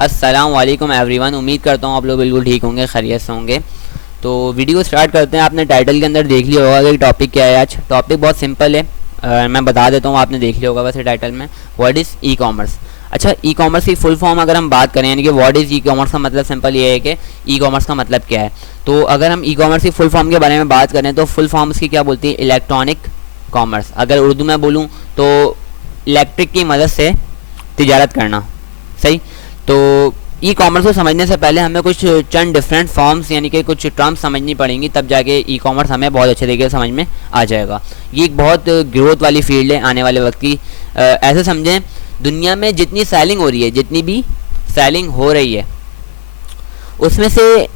अस्सलाम वालेकुम एवरीवन। उम्मीद करता हूँ आप लोग बिल्कुल ठीक होंगे, खैरियत से होंगे। तो वीडियो स्टार्ट करते हैं। आपने टाइटल के अंदर देख लिया होगा कि टॉपिक क्या है। आज टॉपिक बहुत सिंपल है, मैं बता देता हूँ, आपने देख लिया होगा वैसे टाइटल में। What is e commerce. अच्छा, ई कॉमर्स की फुल फॉर्म अगर हम बात करें, यानी कि व्हाट इज़ ई कॉमर्स का मतलब सिंपल ये है कि ई कॉमर्स का मतलब क्या है। तो अगर हम ई कॉमर्स की फुल फॉर्म के बारे में बात करें तो फुल फॉर्म उसकी क्या बोलती है, इलेक्ट्रॉनिक कॉमर्स। अगर उर्दू में बोलूँ तो इलेक्ट्रिक की मदद से तिजारत करना। सही। तो ई कॉमर्स को समझने से पहले हमें कुछ चंद डिफरेंट फॉर्म्स यानी कि कुछ टर्म्स समझनी पड़ेंगी, तब जाके ई कॉमर्स हमें बहुत अच्छे तरीके से समझ में आ जाएगा। ये एक बहुत ग्रोथ वाली फील्ड है आने वाले वक्त की। ऐसे समझें, दुनिया में जितनी सेलिंग हो रही है, जितनी भी सेलिंग हो रही है, उसमें से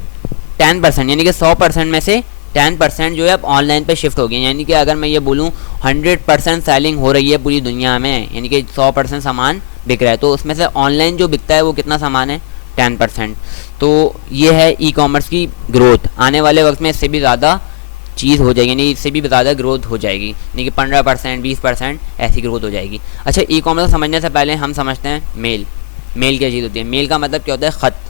10% यानी कि 100% में से 10% जो है अब ऑनलाइन पे शिफ्ट हो गई। यानी कि अगर मैं ये बोलूँ 100% सेलिंग हो रही है पूरी दुनिया में, यानी कि 100% सामान बिक रहा है, तो उसमें से ऑनलाइन जो बिकता है वो कितना सामान है, 10%। तो ये है ई कॉमर्स की ग्रोथ। आने वाले वक्त में इससे भी ज़्यादा चीज़ हो जाएगी, यानी इससे भी ज़्यादा ग्रोथ हो जाएगी, यानी कि 15% 20% ऐसी ग्रोथ हो जाएगी। अच्छा, ई कॉमर्स को समझने से पहले हम समझते हैं मेल। मेल क्या चीज़ होती है। मेल का मतलब क्या होता है, ख़त।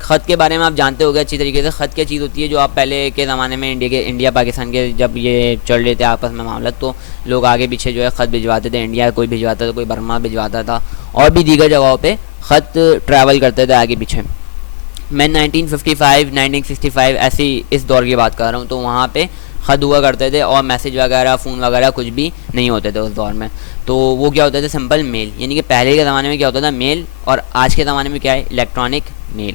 ख़त के बारे में आप जानते होंगे अच्छी तरीके से। ख़त क्या चीज़ होती है, जो आप पहले के ज़माने में इंडिया पाकिस्तान के जब ये चल रहे थे आपस में मामला, तो लोग आगे पीछे जो है ख़त भिजवाते थे। इंडिया कोई भिजवाता था, कोई बर्मा भिजवाता था, और भी दीगर जगहों पे ख़त ट्रैवल करते थे आगे पीछे। मैं 1955 1965 ऐसी इस दौर की बात कर रहा हूँ। तो वहाँ पे ख़त हुआ करते थे और मैसेज वगैरह, फ़ोन वगैरह कुछ भी नहीं होते थे उस दौर में। तो वो क्या होता था, सिंपल मेल। यानी कि पहले के ज़माने में क्या होता था, मेल, और आज के ज़माने में क्या है, इलेक्ट्रॉनिक मेल।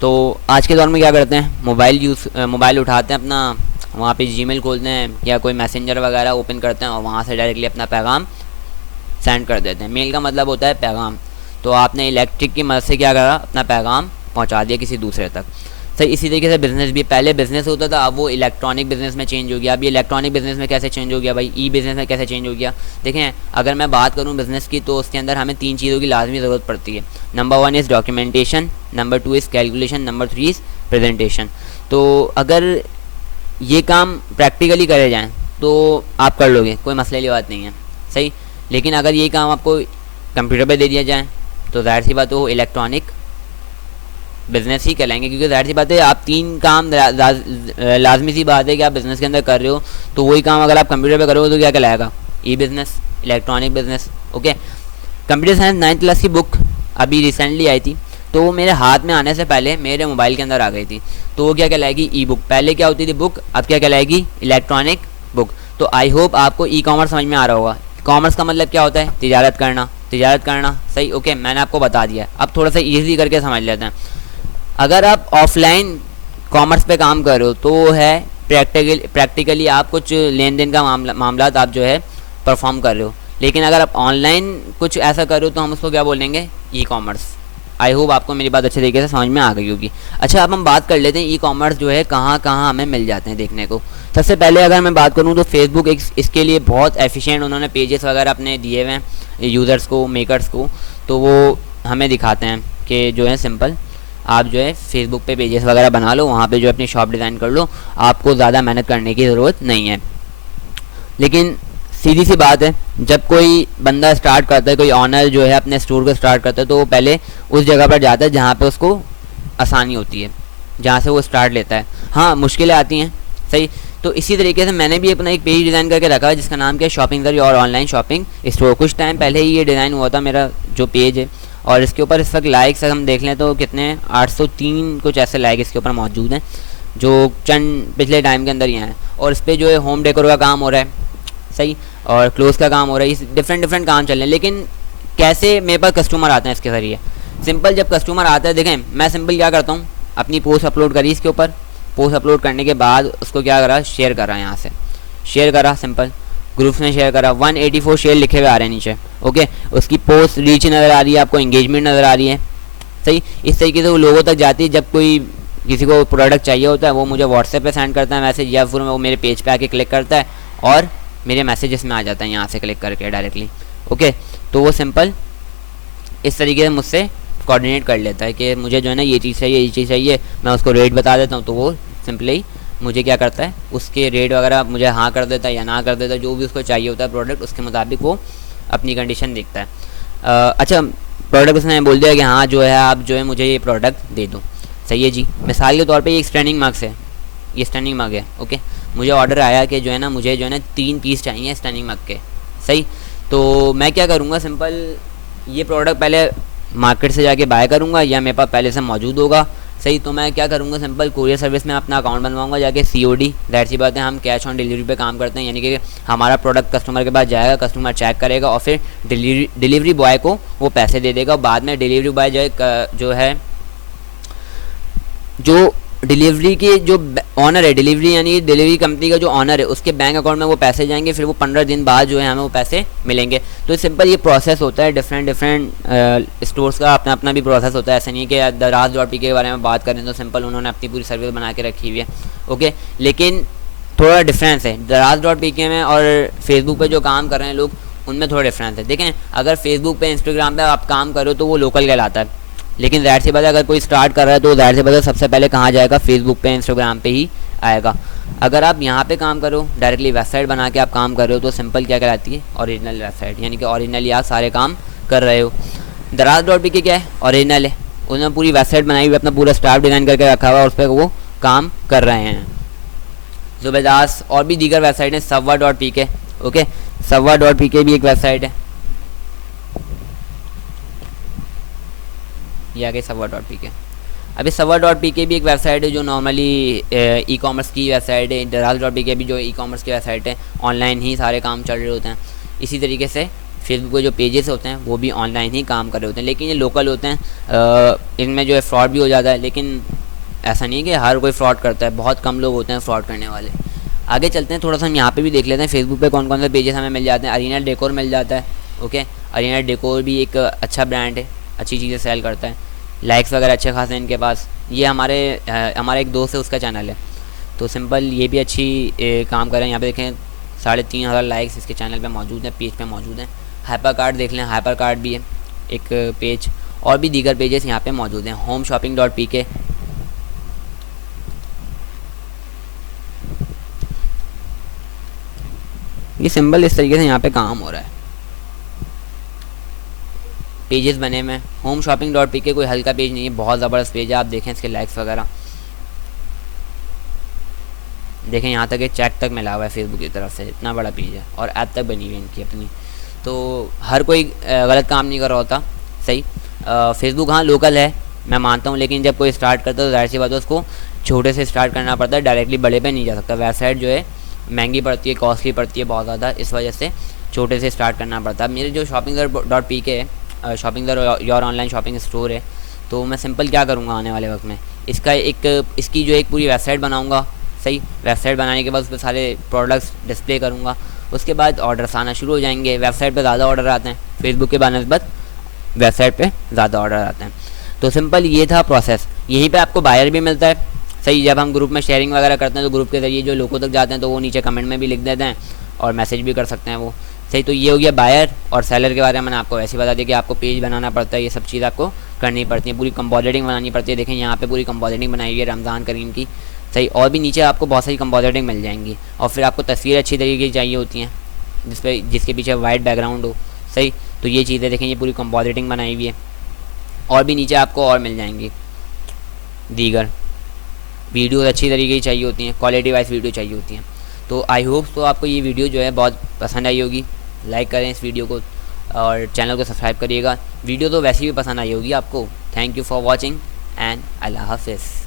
तो आज के दौर में क्या करते हैं, मोबाइल उठाते हैं अपना, वहाँ पे जीमेल खोलते हैं या कोई मैसेंजर वगैरह ओपन करते हैं और वहाँ से डायरेक्टली अपना पैगाम सेंड कर देते हैं। मेल का मतलब होता है पैगाम। तो आपने इलेक्ट्रिक की मदद से क्या करा, अपना पैगाम पहुंचा दिया किसी दूसरे तक। सही। इसी तरीके से बिज़नेस भी, पहले बिज़नेस होता था, अब वो इलेक्ट्रॉनिक बिज़नेस में चेंज हो गया। अब ये इलेक्ट्रॉनिक बिज़नेस में कैसे चेंज हो गया भाई, ई बिज़नेस में कैसे चेंज हो गया। देखें, अगर मैं बात करूँ बिज़नेस की, तो उसके अंदर हमें 3 चीज़ों की लाजमी ज़रूरत पड़ती है। Number 1 is documentation, number 2 is calculation, number 3 is presentation. तो अगर ये काम प्रैक्टिकली करे जाएँ तो आप कर लोगे, कोई मसले की बात नहीं है। सही। लेकिन अगर ये काम आपको कंप्यूटर पे दे दिया जाए तो ज़ाहिर सी बात है वो इलेक्ट्रॉनिक बिज़नेस ही कहलाएंगे, क्योंकि ज़ाहिर सी बात है आप 3 काम लाजमी सी बात है कि आप बिज़नेस के अंदर कर रहे हो, तो वही काम अगर आप कंप्यूटर पे करोगे तो क्या कहलाएगा, e business, electronic business. Okay. Computer science 9th class की बुक अभी रिसेंटली आई थी, तो वो मेरे हाथ में आने से पहले मेरे मोबाइल के अंदर आ गई थी। तो वो क्या कहलाएगी, ई बुक। पहले क्या होती थी, बुक, अब क्या कहलाएगी, इलेक्ट्रॉनिक बुक। तो आई होप आपको ई कॉमर्स समझ में आ रहा होगा। कॉमर्स का मतलब क्या होता है, तिजारत करना, तिजारत करना। सही। ओके, मैंने आपको बता दिया। अब थोड़ा सा ईजी करके समझ लेते हैं। अगर आप ऑफलाइन कॉमर्स पे काम कर रहे हो तो वो है प्रैक्टिकली आप कुछ लेन देन का मामला आप जो है परफॉर्म कर रहे हो। लेकिन अगर आप ऑनलाइन कुछ ऐसा कर रहे हो तो हम उसको क्या बोलेंगे, ई कॉमर्स। आई होप आपको मेरी बात अच्छे तरीके से समझ में आ गई होगी। अच्छा, अब हम बात कर लेते हैं ई कॉमर्स जो है कहाँ कहाँ हमें मिल जाते हैं देखने को। सबसे पहले अगर मैं बात करूँ तो फेसबुक इसके लिए बहुत एफिशिएंट, उन्होंने पेजेस वगैरह अपने दिए हुए हैं यूज़र्स को, मेकर्स को। तो वो हमें दिखाते हैं कि जो है सिंपल आप जो है फेसबुक पे पेजेस वगैरह बना लो, वहाँ पे जो अपनी शॉप डिज़ाइन कर लो, आपको ज़्यादा मेहनत करने की ज़रूरत नहीं है। लेकिन सीधी सी बात है, जब कोई बंदा स्टार्ट करता है, कोई ऑनर जो है अपने स्टोर को स्टार्ट करता है, तो वो पहले उस जगह पर जाता है जहाँ पे उसको आसानी होती है, जहाँ से वो स्टार्ट लेता है। हाँ, मुश्किलें आती हैं। सही। तो इसी तरीके से मैंने भी अपना एक पेज डिज़ाइन करके रखा है जिसका नाम क्या है, शॉपिंग ज़रिए और ऑनलाइन शॉपिंग स्टोर। कुछ टाइम पहले ही ये डिज़ाइन हुआ था मेरा जो पेज है, और इसके ऊपर इस वक्त लाइक्स हम देख लें तो कितने 803 कुछ ऐसे लाइक इसके ऊपर मौजूद हैं, जो चंद पिछले टाइम के अंदर ही हैं। और इस पर जो है होम डेकोर का काम हो रहा है। सही। और क्लोज का काम हो रहा है। इस डिफरेंट काम चल रहे हैं। लेकिन कैसे मेरे पास कस्टमर आते हैं इसके ज़रिए, सिंपल, जब कस्टमर आता है, देखें मैं सिंपल क्या करता हूँ, अपनी पोस्ट अपलोड करी इसके ऊपर, पोस्ट अपलोड करने के बाद उसको क्या करा, शेयर करा, यहाँ से शेयर करा, सिंपल ग्रुप्स में शेयर करा, 184 शेयर लिखे हुए आ रहे हैं नीचे। ओके, उसकी पोस्ट रीच नज़र आ रही है, आपको एंगेजमेंट नज़र आ रही है। सही। इस तरीके से वो लोगों तक जाती है। जब कोई किसी को प्रोडक्ट चाहिए होता है वो मुझे व्हाट्सएप पे सेंड करता है मैसेज, या फिर वो मेरे पेज पे आके क्लिक करता है और मेरे मैसेजेस में आ जाता है यहाँ से क्लिक करके डायरेक्टली। ओके, तो वो सिंपल इस तरीके से मुझसे कोऑर्डिनेट कर लेता है कि मुझे जो है ना ये चीज़ चाहिए, ये चीज़ चाहिए, मैं उसको रेट बता देता हूँ, तो वो सिंपली मुझे क्या करता है, उसके रेट वगैरह मुझे हाँ कर देता है या ना कर देता है, जो भी उसको चाहिए होता है प्रोडक्ट, उसके मुताबिक वो अपनी कंडीशन देखता है। अच्छा, प्रोडक्ट उसने बोल दिया कि हाँ जो है आप जो है मुझे ये प्रोडक्ट दे दो, सही है जी। मिसाल के तौर पे ये एक स्टैंडिंग मग्स है, ये स्टैंडिंग मग है, ओके। मुझे ऑर्डर आया कि जो है ना मुझे जो है ना 3 पीस चाहिए स्टैंडिंग मग के, सही। तो मैं क्या करूँगा, सिंपल ये प्रोडक्ट पहले मार्केट से जाके बाय करूँगा या मेरे पास पहले से मौजूद होगा, सही। तो मैं क्या करूँगा, सिंपल कोरियर सर्विस में अपना अकाउंट बनवाऊंगा जाके, COD, दैट सी बात है, हम कैश ऑन डिलीवरी पे काम करते हैं, यानी कि हमारा प्रोडक्ट कस्टमर के पास जाएगा, कस्टमर चेक करेगा और फिर डिलीवरी बॉय को वो पैसे दे देगा। और बाद में डिलीवरी बॉय जो है जो डिलीवरी के जो ऑनर है, डिलीवरी यानी डिलीवरी कंपनी का जो ऑनर है, उसके बैंक अकाउंट में वो पैसे जाएंगे, फिर वो 15 दिन बाद जो है हमें वो पैसे मिलेंगे। तो सिंपल ये प्रोसेस होता है। डिफरेंट स्टोर्स का अपना अपना भी प्रोसेस होता है, ऐसा नहीं कि दराज.pk के बारे में बात करें तो सिंपल उन्होंने अपनी पूरी सर्विस बना के रखी हुई है, ओके। लेकिन थोड़ा डिफरेंस है दराज.pk में और फेसबुक पे जो काम कर रहे हैं लोग, उनमें थोड़ा डिफरेंस है। देखें, अगर फेसबुक पे इंस्टाग्राम पे आप काम करो तो वो लोकल कहलाता है, लेकिन ज़ाहिर सी बात है अगर कोई स्टार्ट कर रहा है तो ज़ाहिर सी बात है सबसे पहले कहाँ जाएगा, फेसबुक पे इंस्टाग्राम पे ही आएगा। अगर आप यहाँ पे काम करो, डायरेक्टली वेबसाइट बना के आप काम कर रहे हो, तो सिंपल क्या कहलाती है, ओरिजिनल वेबसाइट, यानी कि ओरिजिनली आप सारे काम कर रहे हो। दराज.pk क्या है, ओरिजिनल है, उन्होंने पूरी वेबसाइट बनाई हुई, अपना पूरा स्टाफ डिज़ाइन करके रखा हुआ है, उस पर वो काम कर रहे हैं। ज़बरदस्त। और भी दीगर वेबसाइट है, savva.pk, ओके। savva.pk भी एक वेबसाइट है, ये आ गई savva.pk। अभी savva.pk भी एक वेबसाइट है जो नॉर्मली ई कॉमर्स की वेबसाइट है। दराज.pk भी जो ई कॉमर्स की वेबसाइट है, ऑनलाइन ही सारे काम चल रहे होते हैं। इसी तरीके से फेसबुक के जो पेजेस होते हैं वो भी ऑनलाइन ही काम कर रहे होते हैं, लेकिन ये लोकल होते हैं, इनमें जो है फ्रॉड भी हो जाता है। लेकिन ऐसा नहीं है कि हर कोई फ्रॉड करता है, बहुत कम लोग होते हैं फ्रॉड करने वाले। आगे चलते हैं, थोड़ा सा हम यहाँ पे भी देख लेते हैं फेसबुक पे कौन कौन से पेजेस हमें मिल जाते हैं। अरीना डेकोर मिल जाता है, ओके। अरीना डेकोर भी एक अच्छा ब्रांड है, अच्छी चीज़ें सेल करता है, लाइक्स वगैरह अच्छे खासे हैं इनके पास। ये हमारा एक दोस्त है, उसका चैनल है, तो सिंपल ये भी अच्छी काम कर रहे हैं। यहाँ पे देखें 3,500 लाइक्स इसके चैनल पे मौजूद हैं, पेज पे मौजूद हैं। हाइपर कार्ड देख लें, हाइपर कार्ड भी है एक पेज, और भी दीगर पेजेस यहाँ पे मौजूद हैं। होम शॉपिंग.pk, ये सिंपल इस तरीके से यहाँ पे काम हो रहा है, पेजेस बने में। होम शॉपिंग.pk कोई हल्का पेज नहीं है, बहुत ज़बरदस्त पेज है। आप देखें इसके लाइक्स वगैरह देखें, यहाँ तक एक चेक तक मिला हुआ है फेसबुक की तरफ से, इतना बड़ा पेज है, और ऐप तक बनी हुई है इनकी अपनी। तो हर कोई गलत काम नहीं कर रहा होता, सही। फेसबुक हाँ लोकल है, मैं मानता हूँ, लेकिन जब कोई स्टार्ट करता है तो जाहिर सी बात है उसको छोटे से स्टार्ट करना पड़ता है, डायरेक्टली बड़े पे नहीं जा सकता। वेबसाइट जो है महंगी पड़ती है, कॉस्टली पड़ती है बहुत ज़्यादा, इस वजह से छोटे से स्टार्ट करना पड़ता है। मेरे जो shoppinger.pk है, शॉपिंगर योर ऑनलाइन शॉपिंग स्टोर है, तो मैं सिंपल क्या करूँगा आने वाले वक्त में, इसकी जो एक पूरी वेबसाइट बनाऊँगा, सही। वेबसाइट बनाने के बाद उस पर सारे प्रोडक्ट्स डिस्प्ले करूँगा, उसके बाद ऑर्डर्स आना शुरू हो जाएंगे। वेबसाइट पे ज़्यादा ऑर्डर आते हैं, फेसबुक के बनस्बत वेबसाइट पे ज़्यादा ऑर्डर आते हैं। तो सिंपल ये था प्रोसेस। यहीं पे आपको बायर भी मिलता है, सही। जब हम ग्रुप में शेयरिंग वगैरह करते हैं तो ग्रुप के ज़रिए जो लोगों तक जाते हैं तो वो नीचे कमेंट में भी लिख देते हैं और मैसेज भी कर सकते हैं वो, सही। तो ये हो गया बायर और सेलर के बारे में। मैंने आपको वैसे ही बता दिया कि आपको पेज बनाना पड़ता है, ये सब चीज़ आपको करनी पड़ती है, पूरी कंपोजिटिंग बनानी पड़ती है। देखें यहाँ पे पूरी कंपोजिटिंग बनाई हुई है रमज़ान करीम की, सही। और भी नीचे आपको बहुत सारी कंपोजिटिंग मिल जाएंगी, और फिर आपको तस्वीर अच्छी तरीके की चाहिए होती हैं जिसके पीछे वाइट बैकग्राउंड हो, सही। तो ये चीज़ें देखें, ये पूरी कंपोजिटिंग बनाई हुई है, और भी नीचे आपको और मिल जाएंगी दीगर वीडियोस अच्छी तरीके की चाहिए होती हैं, क्वालिटी वाइज वीडियो चाहिए होती हैं। तो आई होप तो आपको ये वीडियो जो है बहुत पसंद आई होगी। लाइक करें इस वीडियो को और चैनल को सब्सक्राइब करिएगा। वीडियो तो वैसे भी पसंद आई होगी आपको। Thank you for watching and अल्लाह हाफिज़।